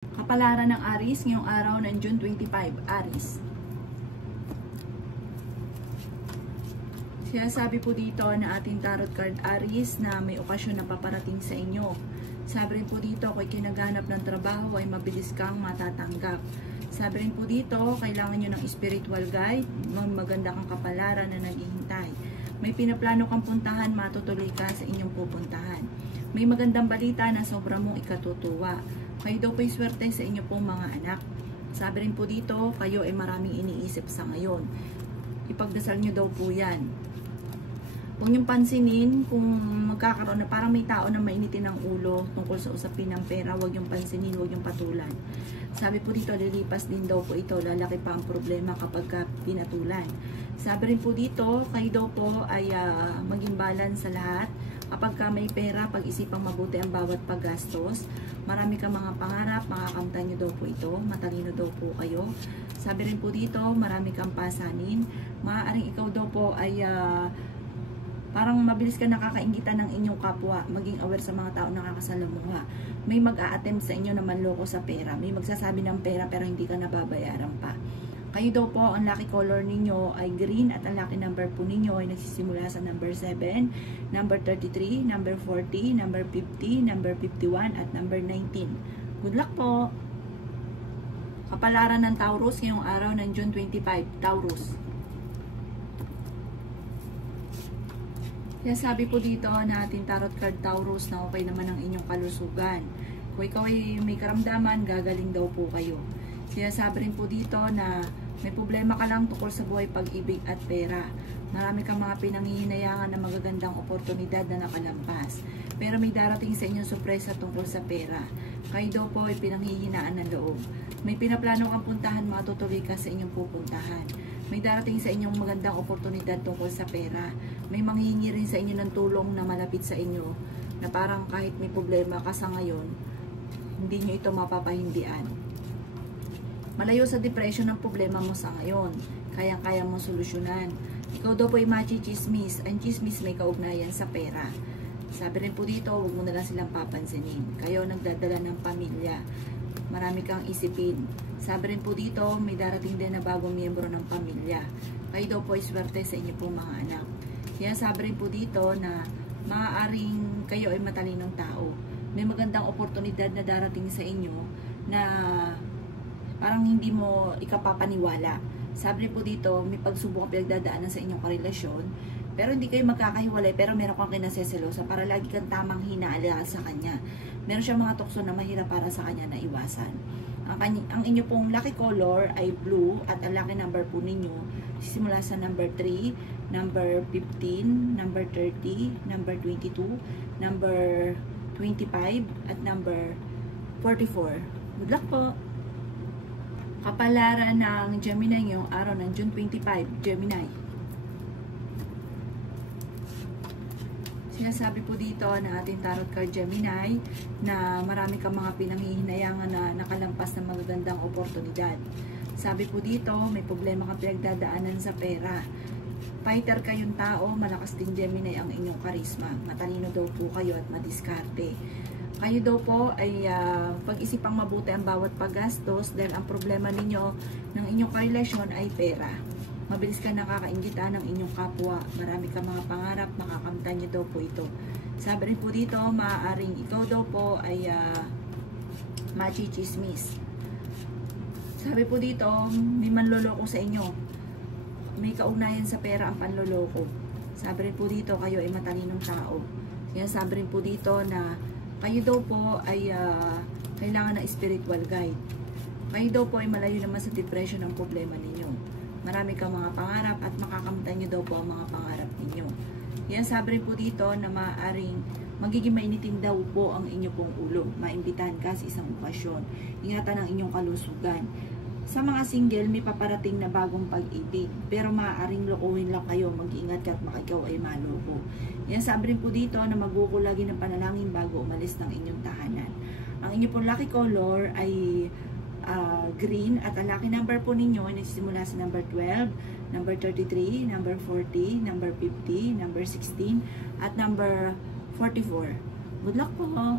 Kapalaran ng Aries ngayong araw ng June 25, Aries. Sinasabi po dito na ating tarot card Aries na may okasyon na paparating sa inyo. Sabi rin po dito, kung kinaganap ng trabaho ay mabilis kang matatanggap. Sabi rin po dito, kailangan nyo ng spiritual guide, maganda kang kapalaran na naghihintay. May pinaplano kang puntahan, matutuloy ka sa inyong pupuntahan. May magandang balita na sobrang mong ikatutuwa. Kayo daw po'y swerte sa inyo pong mga anak. Sabi rin po dito, kayo ay maraming iniisip sa ngayon. Ipagdasal nyo daw po yan. Huwag niyong pansinin kung magkakaroon na parang may tao na mainitin ang ulo tungkol sa usapin ng pera. Huwag niyong pansinin, huwag niyong patulan. Sabi po dito, lilipas din daw po ito. Lalaki pa ang problema kapag pinatulan. Sabi rin po dito, kayo daw po ay maging balance sa lahat. Kapag may pera, pag-isipang mabuti ang bawat paggastos. Marami kang mga pangarap, makakamtan nyo daw po ito. Matalino daw po kayo. Sabi rin po dito, marami kang pasanin. Maaaring ikaw daw po ay parang mabilis ka nakakaingitan ng inyong kapwa. Maging aware sa mga tao nakakasalamuha. May mag-a-attempt sa inyo na manloko sa pera. May magsasabi ng pera pero hindi ka nababayaran pa. Kayo daw po, ang lucky color ninyo ay green at ang lucky number po ninyo ay nagsisimula sa number 7, number 33, number 40, number 50, number 51 at number 19. Good luck po! Kapalaran ng Taurus ngayong araw ng June 25, Taurus. Kaya sabi po dito na ating tarot card Taurus na okay naman ang inyong kalusugan. Kung ikaw ay may karamdaman, gagaling daw po kayo. Sinasabi rin po dito na may problema ka lang tungkol sa buhay, pag-ibig at pera. Marami kang mga pinanghihinayangan na magagandang oportunidad na nakalampas. Pero may darating sa inyong sorpresa tungkol sa pera. Kayo daw po ay pinanghihinaan ng loob. May pinaplano kang puntahan, matutuloy ka sa inyong pupuntahan. May darating sa inyong magandang oportunidad tungkol sa pera. May manghihingi rin sa inyo ng tulong na malapit sa inyo. Na parang kahit may problema ka sa ngayon, hindi nyo ito mapapahindian. Malayo sa depression ng problema mo sa ngayon. Kayang-kaya mo solusyonan. Ikaw daw po ay machi-chismis. Ang chismis may kaugnayan sa pera. Sabi rin po dito, huwag mo na lang silang papansinin. Kayo nagdadala ng pamilya. Marami kang isipin. Sabi rin po dito, may darating din na bagong miyembro ng pamilya. Kayo daw po ay swerte sa inyo pong mga anak. Kaya sabi rin po dito na maaaring kayo ay matalinong tao. May magandang oportunidad na darating sa inyo na parang hindi mo ikapapaniwala. Sabi po dito, may pagsubok ang pinagdadaanan sa inyong karelasyon, pero hindi kayo magkakahiwalay, pero meron kang kinaseselosa para lagi kang tamang hinala sa kanya. Meron siyang mga tukso na mahirap para sa kanya na iwasan. Ang inyo pong lucky color ay blue at ang lucky number po ninyo simula sa number 3, number 15, number 30, number 22, number 25, at number 44. Good luck po! Kapalaran ng Gemini ngayong araw ng June 25, Gemini. Sinasabi po dito na ating tarot card Gemini na marami kang mga pinanghihinayangan na nakalampas ng magagandang oportunidad. Sabi po dito, may problema kang pinagdadaanan sa pera. Fighter kayong tao, malakas din Gemini ang inyong karisma. Matalino daw po kayo at madiskarte. Kayo daw po ay pag-isipang mabuti ang bawat paggastos dahil ang problema ninyo ng inyong karelasyon ay pera. Mabilis ka nakakaingitan ng inyong kapwa. Marami ka mga pangarap, makakamtan niyo daw po ito. Sabi rin po dito, maaaring ikaw daw po ay machi-chismis. Sabi po dito, may manloloko sa inyo. May kaugnayan sa pera ang panloloko. Sabi rin po dito, kayo ay matalinong tao. Kaya sabi rin po dito na kayo daw po ay kailangan ng spiritual guide. Kayo daw po ay malayo naman sa depression ng problema ninyo. Marami kang mga pangarap at makakamtan nyo daw po ang mga pangarap ninyo. Yan sabi rin po dito na maaaring magiging mainitin daw po ang inyo pong ulo. Maimbitahan ka sa isang okasyon. Ingatan ang inyong kalusugan. Sa mga single, may paparating na bagong pag-ibig. Pero maaaring lokohin lang kayo. Mag-iingat ka at baka ikaw ay maloko. Yan sabi rin po dito na magkukulagi ng panalangin bago umalis ng inyong tahanan. Ang inyong pong lucky color ay green at ang lucky number po ninyo ay nagsisimula sa number 12, number 33, number 40, number 50, number 16 at number 44. Good luck po!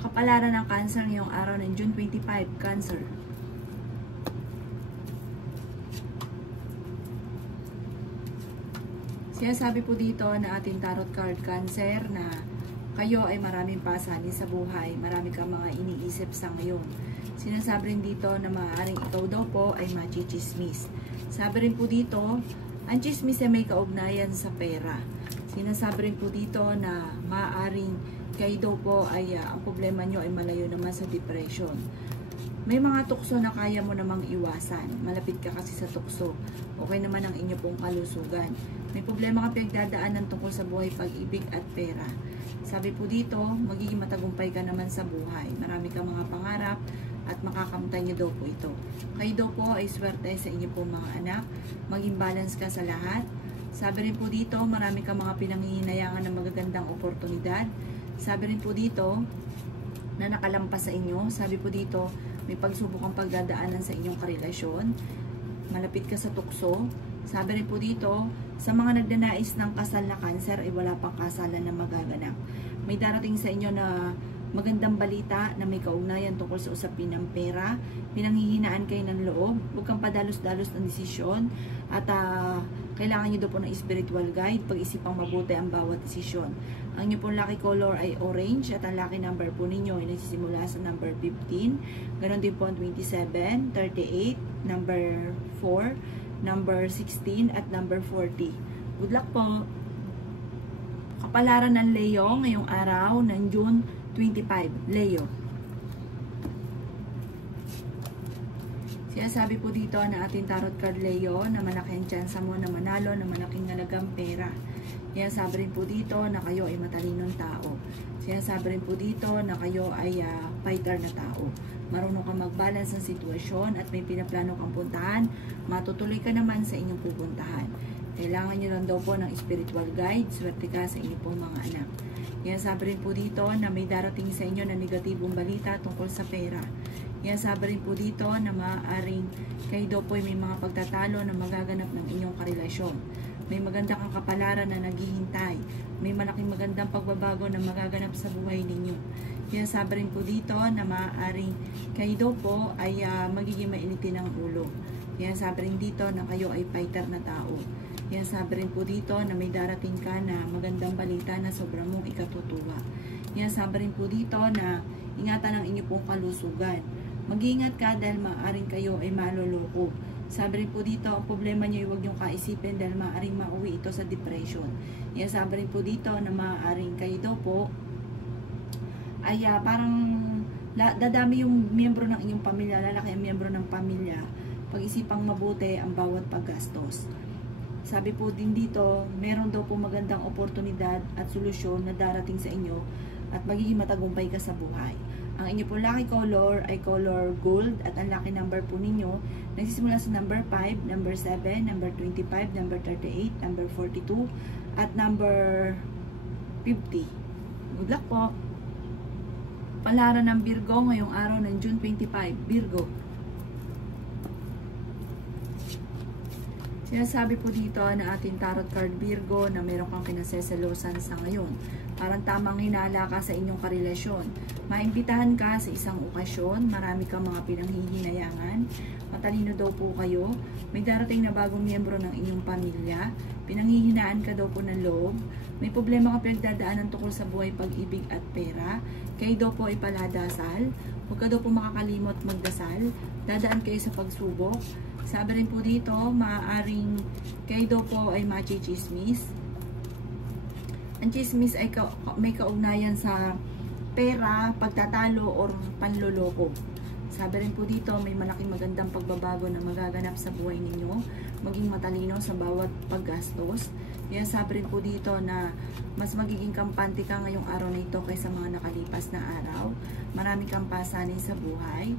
Kapalaran ng Cancer ngayong araw ng June 25, Cancer. Sinasabi po dito na ating tarot card, Cancer, na kayo ay maraming pasanin sa buhay, marami kang mga iniisip sa ngayon. Sinasabi rin dito na maaaring ikaw daw po ay machichismis. Sabi rin po dito, ang chismis ay may kaugnayan sa pera. Sinasabi rin po dito na maaaring kayo daw po ay ang problema nyo ay malayo naman sa depression. May mga tukso na kaya mo namang iwasan. Malapit ka kasi sa tukso. Okay naman ang inyo pong kalusugan. May problema ka pinagdadaanan tungkol sa buhay, pag-ibig at pera. Sabi po dito, magiging matagumpay ka naman sa buhay. Marami kang mga pangarap at makakamtan nyo daw po ito. Kayo daw po ay swerte sa inyo pong mga anak. Maging balance ka sa lahat. Sabi rin po dito, marami kang mga pinanghihinayangan ng magagandang oportunidad. Sabi rin po dito na nakalampas sa inyo. Sabi po dito, may pagsubok ang pagdadaanan sa inyong karelasyon. Malapit ka sa tukso. Sabi rin po dito, sa mga nagnanais ng kasal na Cancer, ay wala pang kasalan na magaganap. May darating sa inyo na magandang balita na may kaugnayan tungkol sa usapin ng pera. Pinanghihinaan kayo ng loob. Huwag kang padalos-dalos ng desisyon. At kailangan nyo daw po ng spiritual guide. Pag-isipang mabuti ang bawat desisyon. Ang inyo pong lucky color ay orange. At ang lucky number po ninyo ay nagsisimula sa number 15. Ganon din po ang 27, 38, number 4, number 16, at number 40. Good luck po! Kapalaran ng Leo ngayong araw ng June 25, Leo. Sinasabi po dito na ating tarot card, Leo, na malaki ang tsansa mo na manalo ng malaking halagang pera. Sinasabi rin po dito na kayo ay matalinong tao. Sinasabi rin po dito na kayo ay fighter na tao. Marunong kang mag-balance ng sitwasyon at may pinaplano kang puntahan, matutuloy ka naman sa inyong pupuntahan. Kailangan nyo lang daw po ng spiritual guide, swerte ka sa inyong pong mga anak. Sinasabi rin po dito na may darating sa inyo na negatibong balita tungkol sa pera. Sinasabi rin po dito na maaaring kayo daw po ay may mga pagtatalo na magaganap ng inyong karelasyon. May maganda kang kapalaran na naghihintay. May malaking magandang pagbabago na magaganap sa buhay ninyo. Sinasabi rin po dito na maaaring kayo daw po ay magiging mainitin ng ulo. Sinasabi rin dito na kayo ay fighter na tao. Sinasabi rin po dito na may darating ka na magandang balita na sobrang mong ikatutuwa. Sinasabi rin po dito na ingatan ang inyo pong kalusugan. Mag-iingat ka dahil maaaring kayo ay maloloko. Sabi rin po dito, ang problema nyo ay huwag nyong kaisipin dahil maaaring mauwi ito sa depression. Sabi rin po dito na maaaring kayo daw po ay parang dadami yung miyembro ng inyong pamilya, lalaki ang miyembro ng pamilya. Pag-isipang mabuti ang bawat paggastos. Sabi po din dito, meron daw po magandang oportunidad at solusyon na darating sa inyo at magiging matagumpay ka sa buhay. Ang inyo po lucky color ay color gold at ang lucky number po ninyo nagsisimula sa number 5, number 7, number 25, number 38, number 42 at number 50. Good luck po! Palaran ng Virgo ngayong araw ng June 25, Virgo. Sinasabi po dito na ating tarot card, Virgo, na meron kang kinaseselosan sa ngayon. Parang tamang hinala ka sa inyong karelasyon. Maimbitahan ka sa isang okasyon, marami kang mga pinanghihinayangan, matalino daw po kayo, may darating na bagong miyembro ng inyong pamilya, pinanghihinaan ka daw po ng loob, may problema ka pinagdadaanan tungkol sa buhay, pag-ibig at pera, kayo daw po ay paladasal, huwag ka daw po makakalimot magdasal, dadaan kayo sa pagsubok. Sabi rin po dito, maaaring kayo daw po ay machichismis. Ang chismis ay may kaugnayan sa pera, pagtatalo, or panloloko. Sabi rin po dito, may malaking magandang pagbabago na magaganap sa buhay ninyo, maging matalino sa bawat paggastos. Sabi rin po dito na mas magiging kampante ka ngayong araw na ito kaysa mga nakalipas na araw. Marami kang pasanin sa buhay.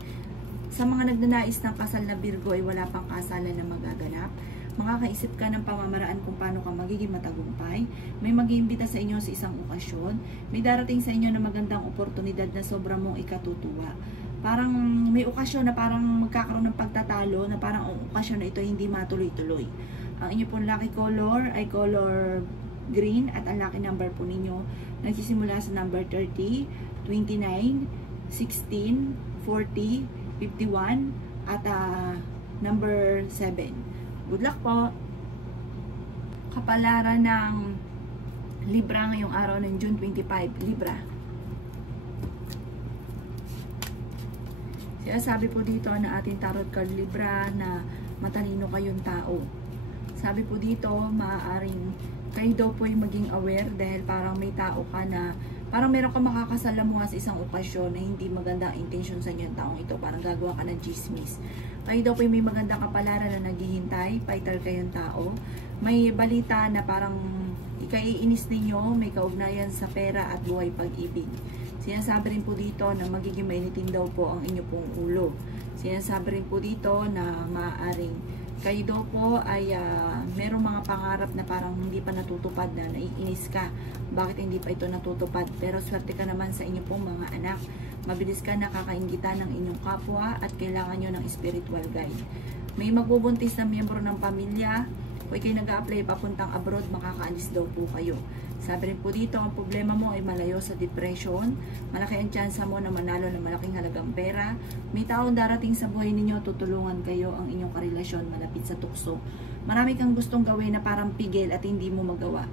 Sa mga nagnanais ng kasal na Virgo ay wala pang kasalan na magaganap. Makakaisip ka ng pamamaraan kung paano ka magiging matagumpay. May mag-iimbita sa inyo sa isang okasyon. May darating sa inyo na magandang oportunidad na sobrang mong ikatutuwa. Parang may okasyon na parang magkakaroon ng pagtatalo na parang ang okasyon na ito hindi matuloy-tuloy. Ang inyo pong lucky color ay color green at ang lucky number po ninyo nagsisimula sa number 30, 29, 16, 40, 51, at number 7. Good luck po! Kapalaran ng Libra ngayong araw ng June 25. Libra. Sabi po dito na ating tarot card Libra na matalino kayong tao. Sabi po dito, maaaring kayo daw po yung maging aware dahil parang may tao ka na parang meron ka makakasalamuha sa isang okasyon na hindi magandang intention sa inyo yung taong ito. Parang gagawa ka ng chismis. Kayo daw po yung may magandang kapalaran na naghihintay. Fighter kayong tao. May balita na parang ikaiinis ninyo, may kaugnayan sa pera at buhay pag-ibig. Sinasabi rin po dito na magiging mainitin daw po ang inyo pong ulo. Sinasabi rin po dito na maaaring kayo daw po ay merong mga pangarap na parang hindi pa natutupad na naiinis ka. Bakit hindi pa ito natutupad? Pero swerte ka naman sa inyo pong mga anak. Mabilis ka nakakaingitan ng inyong kapwa at kailangan nyo ng spiritual guide. May magbubuntis na miyembro ng pamilya. Kung kayo nag-a-apply papuntang abroad, makakaalis daw po kayo. Sabi rin po dito, ang problema mo ay malayo sa depression. Malaki ang tsansa mo na manalo ng malaking halagang pera. May taong darating sa buhay ninyo, tutulungan kayo ang inyong karelasyon malapit sa tukso. Marami kang gustong gawin na parang pigil at hindi mo magawa.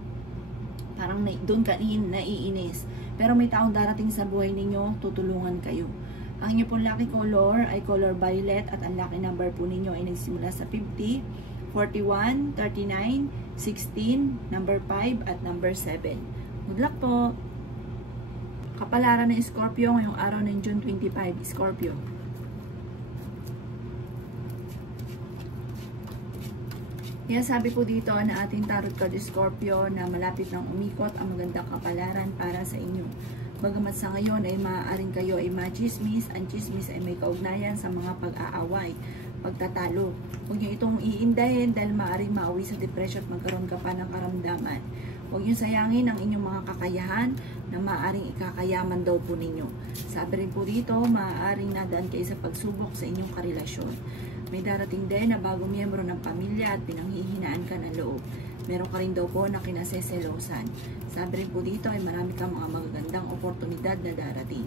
Parang doon ka naiinis. Pero may taong darating sa buhay ninyo, tutulungan kayo. Ang inyong pong lucky color ay color violet at ang lucky number po ninyo ay nagsimula sa 50, 41, 39, 16, number 5, at number 7. Good luck po! Kapalaran ng Scorpio ngayong araw ng June 25. Scorpio. Sabi po dito na ating tarot card Scorpio na malapit ng umikot ang magandang kapalaran para sa inyo. Bagamat sa ngayon ay maaaring kayo ay machismis, ang chismis ay may kaugnayan sa mga pag-aaway, pagtatalo. Huwag nyo itong iindahin dahil maaaring mauwi sa depression at magkaroon ka pa ng karamdaman. Huwag nyo sayangin ang inyong mga kakayahan na maaaring ikakayaman daw po ninyo. Sabi rin po dito, maaaring nadaan kayo sa pagsubok sa inyong karelasyon. May darating din na bagong miyembro ng pamilya at pinanghihinaan ka ng loob. Meron ka rin daw po na kinaseselosan. Sabi rin po dito ay marami kang mga magagandang oportunidad na darating.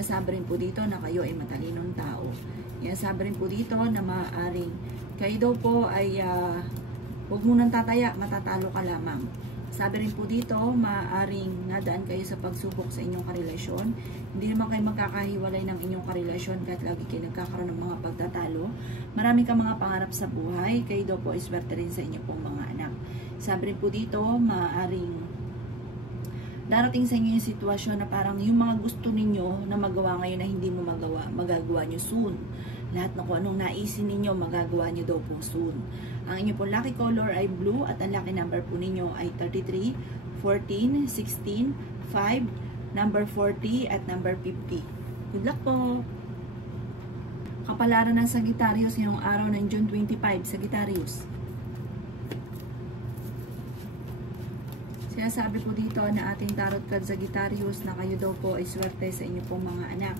Sabi rin po dito na kayo ay matalinong tao. Sabi rin po dito na maaaring kayo daw po ay huwag mo nang tataya, matatalo ka lamang. Sabi rin po dito, maaaring nadaan kayo sa pagsubok sa inyong karelasyon. Hindi naman kayo magkakahiwalay ng inyong karelasyon kahit lagi kayo nagkakaroon ng mga pagtatalo. Marami kang mga pangarap sa buhay. Kayo daw po ay swerte rin sa inyong pong mga anak. Sabi rin po dito, maaaring darating sa inyo yung sitwasyon na parang yung mga gusto ninyo na magawa ngayon na hindi mo magawa, magagawa nyo soon. Lahat na kung anong naisin ninyo, magagawa nyo daw po soon. Ang inyo po lucky color ay blue at ang lucky number po ninyo ay 33, 14, 16, 5, number 40 at number 50. Good luck po! Kapalaran ng Sagittarius ngayong araw ng June 25, Sagittarius. Sinasabi po dito na ating tarot card Sagittarius na kayo daw po ay swerte sa inyo pong mga anak.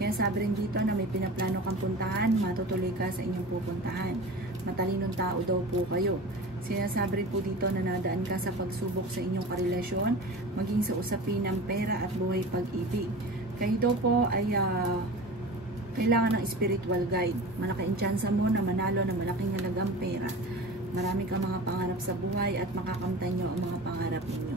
Kaya sabi rin dito na may pinaplano kang puntahan, matutuloy ka sa inyong pupuntahan. Matalinong tao daw po kayo. Sinasabi rin po dito na nadaan ka sa pagsubok sa inyong karelasyon, maging sa usapin ng pera at buhay pag-ibig. Kayo daw po ay kailangan ng spiritual guide. Malaki ang tsansa mo na manalo ng malaking halagang pera. Marami kang mga pangarap sa buhay at makakamtan nyo ang mga pangarap ninyo.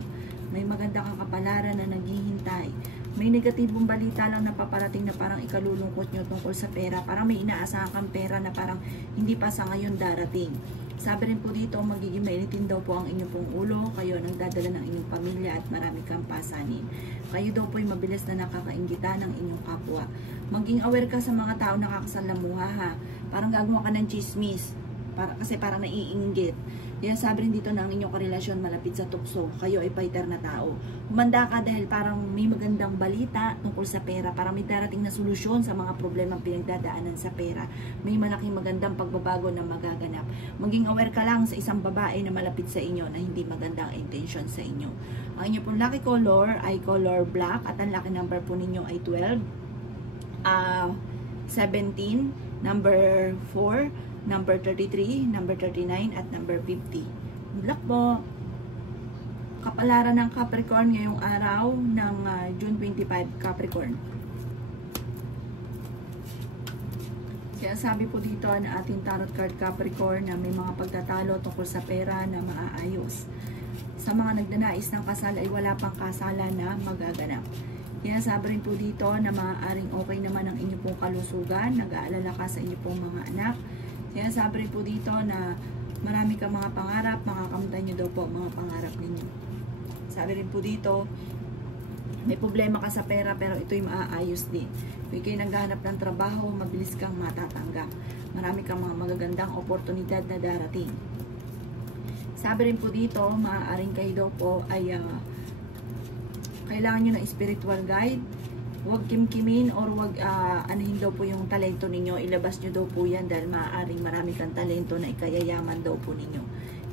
May maganda kang kapalaran na naghihintay. May negatibong balita lang na paparating na parang ikalulungkot nyo tungkol sa pera. Parang may inaasahan kang pera na parang hindi pa sa ngayon darating. Sabi rin po dito, magiging mainitin daw po ang inyong pong ulo. Kayo nagdadala ng inyong pamilya at marami kang pasanin. Kayo daw po ay mabilis na nakakainggitan ng inyong kapwa. Maging aware ka sa mga tao nakakasalamuha ha. Parang gagawa ka ng chismis. Kasi parang naiinggit. Sabi rin dito na ang inyong karelasyon malapit sa tukso. Kayo ay fighter na tao. Humanda ka dahil parang may magandang balita tungkol sa pera. Parang may darating na solusyon sa mga problema pinagdadaanan sa pera. May malaking magandang pagbabago na magaganap. Maging aware ka lang sa isang babae na malapit sa inyo na hindi magandang intention sa inyo. Ang inyong pong lucky color ay color black at ang lucky number po ninyo ay 12, 17, number 4, number 33, number 39, at number 50. Good luck po! Kapalaran ng Capricorn ngayong araw ng June 25, Capricorn. Kaya sabi po dito na ating tarot card Capricorn na may mga pagtatalo tungkol sa pera na maaayos. Sa mga nagdanais ng kasal ay wala pang kasalan na magaganap. Kaya sabi rin po dito na maaaring okay naman ang inyong pong kalusugan, nag-aalala ka sa inyong pong mga anak. Kaya sabi rin po dito na marami kang mga pangarap, makakamtan nyo daw po mga pangarap ninyo. Sabi rin po dito, may problema ka sa pera pero ito'y maaayos din. Kung kayo naghahanap ng trabaho, mabilis kang matatanggap. Marami kang mga magagandang oportunidad na darating. Sabi rin po dito, maaaring kayo daw po ay kailangan nyo ng spiritual guide. Huwag kimkimin or huwag anuhin daw po yung talento ninyo. Ilabas nyo daw po yan dahil maaaring marami kang talento na ikayayaman daw po ninyo.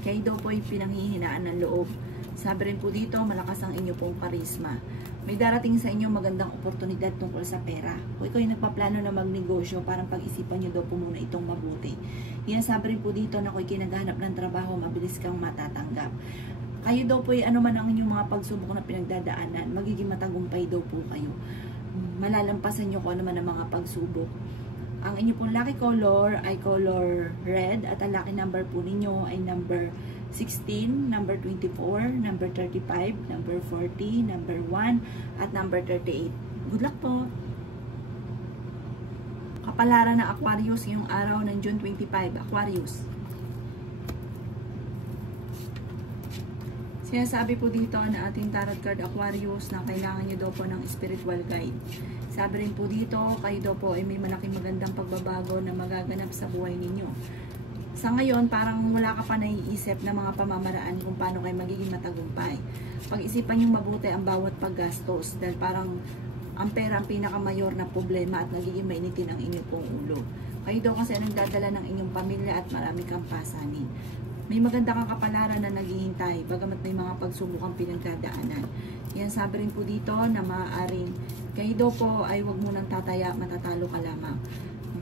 Kayo daw po ay pinanghihinaan ng loob. Sabi rin po dito, malakas ang inyo pong karisma. May darating sa inyo magandang oportunidad tungkol sa pera. Kung ikaw ay nagpaplano na magnegosyo, parang pag-isipan nyo daw po muna itong mabuti. Yan sabi rin po dito na kung kinaghanap ng trabaho, mabilis kang matatanggap. Kayo daw po ay anuman ang inyong mga pagsubok na pinagdadaanan, magiging matagumpay daw po kayo. Malalampasan nyo kung anuman ang mga pagsubok. Ang inyong pong lucky color ay color red at ang lucky number po ninyo ay number 16, number 24, number 35, number 40, number 1, at number 38. Good luck po! Kapalaran ng Aquarius yung araw ng June 25, Aquarius. Sinasabi po dito na ating tarot card Aquarius na kailangan nyo daw po ng spiritual guide. Sabi rin po dito, kayo daw po ay may malaking magandang pagbabago na magaganap sa buhay ninyo. Sa ngayon, parang wala ka pa naiisip na mga pamamaraan kung paano kayo magiging matagumpay. Pag-isipan yung mabuti ang bawat paggastos dahil parang ang pera ang pinakamayor na problema at nagiging mainitin ang inyong pong ulo. Kayo daw kasi nagdadala ng inyong pamilya at marami kang pasanin. May maganda kang kapalaran na naghihintay bagamat may mga pagsubok ang pinagdadaanan. Yan sabi rin po dito na maaaring kayo daw po ay huwag munang tataya, matatalo ka lamang.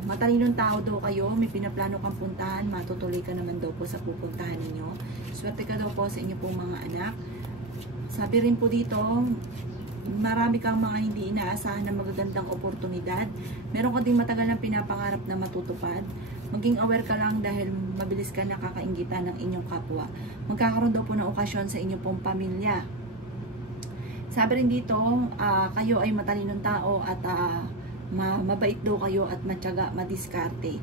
Matalinong tao daw kayo, may pinaplano kang puntahan, matutuloy ka naman daw po sa pupuntahan ninyo. Swerte ka daw po sa inyo pong mga anak. Sabi rin po dito, marami kang mga hindi inaasahan na magagandang oportunidad. Meron ka din matagal ng pinapangarap na matutupad. Maging aware ka lang dahil mabilis ka nakakainggitan ng inyong kapwa. Magkakaroon daw po ng okasyon sa inyong pong pamilya. Sabi rin dito, kayo ay matalinong tao at mabait daw kayo at matyaga, madiskarte.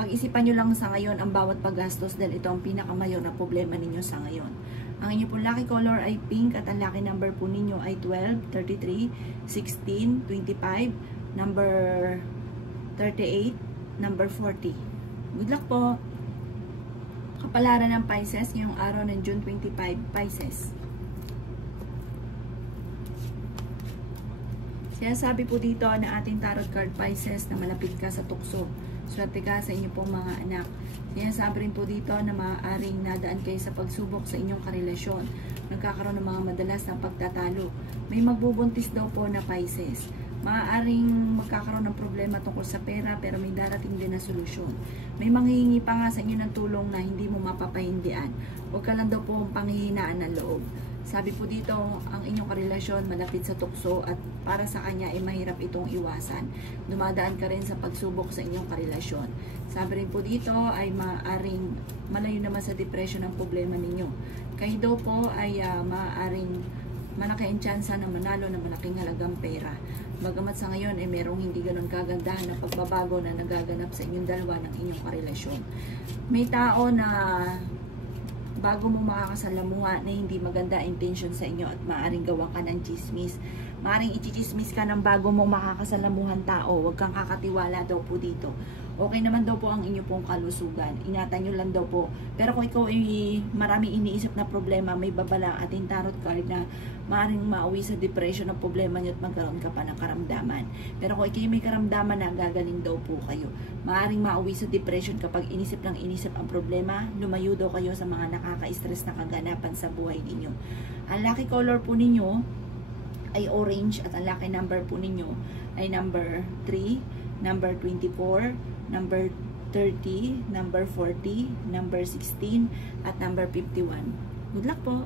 Pag-isipan nyo lang sa ngayon ang bawat paggastos dahil ito ang pinakamayor na problema ninyo sa ngayon. Ang inyo pong lucky color ay pink at ang lucky number po ninyo ay 12, 33, 16, 25, number 38, number 40. Good luck po! Kapalaran ng Pisces ngayong araw ng June 25, Pisces. Kaya sabi po dito na ating tarot card Pisces na malapit ka sa tukso. Swerte ka sa inyong pong mga anak. Kaya sabi rin po dito na maaaring nadaan kayo sa pagsubok sa inyong karelasyon. Nagkakaroon ng mga madalas na pagtatalo. May magbubuntis daw po na Pisces. Maaaring magkakaroon ng problema tungkol sa pera pero may darating din na solusyon. May manghihingi pa nga sa inyo ng tulong na hindi mo mapapahindian. Huwag ka lang daw po ang panghihinaan ng loob. Sabi po dito, ang inyong karelasyon malapit sa tukso at para sa kanya ay mahirap itong iwasan. Dumadaan ka rin sa pagsubok sa inyong karelasyon. Sabi rin po dito ay maaaring malayo naman sa depression ang problema ninyo. Kayo daw po ay maaaring malaki ang tsansa na manalo ng malaking halagang pera. Bagamat sa ngayon ay merong hindi ganun kagandahan na pagbabago na nagaganap sa inyong dalawa ng inyong karelasyon. May tao na bago mo makakasalamuha na hindi maganda intention sa inyo at maaaring gawa ka ng chismis. Maaaring i-chismis ka ng bago mo makakasalamuhan tao. Huwag kang kakatiwala daw po dito. Okay naman daw po ang inyo pong kalusugan. Ingatan nyo lang daw po. Pero kung ikaw ay maraming iniisip na problema, may babala ating tarot card na maaaring mauwi sa depression ng problema nyo at magkaroon ka pa ng karamdaman. Pero kung ikaw may karamdaman na gagaling daw po kayo. Maaaring mauwi sa depression kapag inisip lang inisip ang problema, lumayo daw kayo sa mga nakaka-stress na kaganapan sa buhay ninyo. Ang lucky color po ninyo ay orange at ang lucky number po ninyo ay number 3, number 24, number 30, number 40, number 16, at number 51. Good luck po!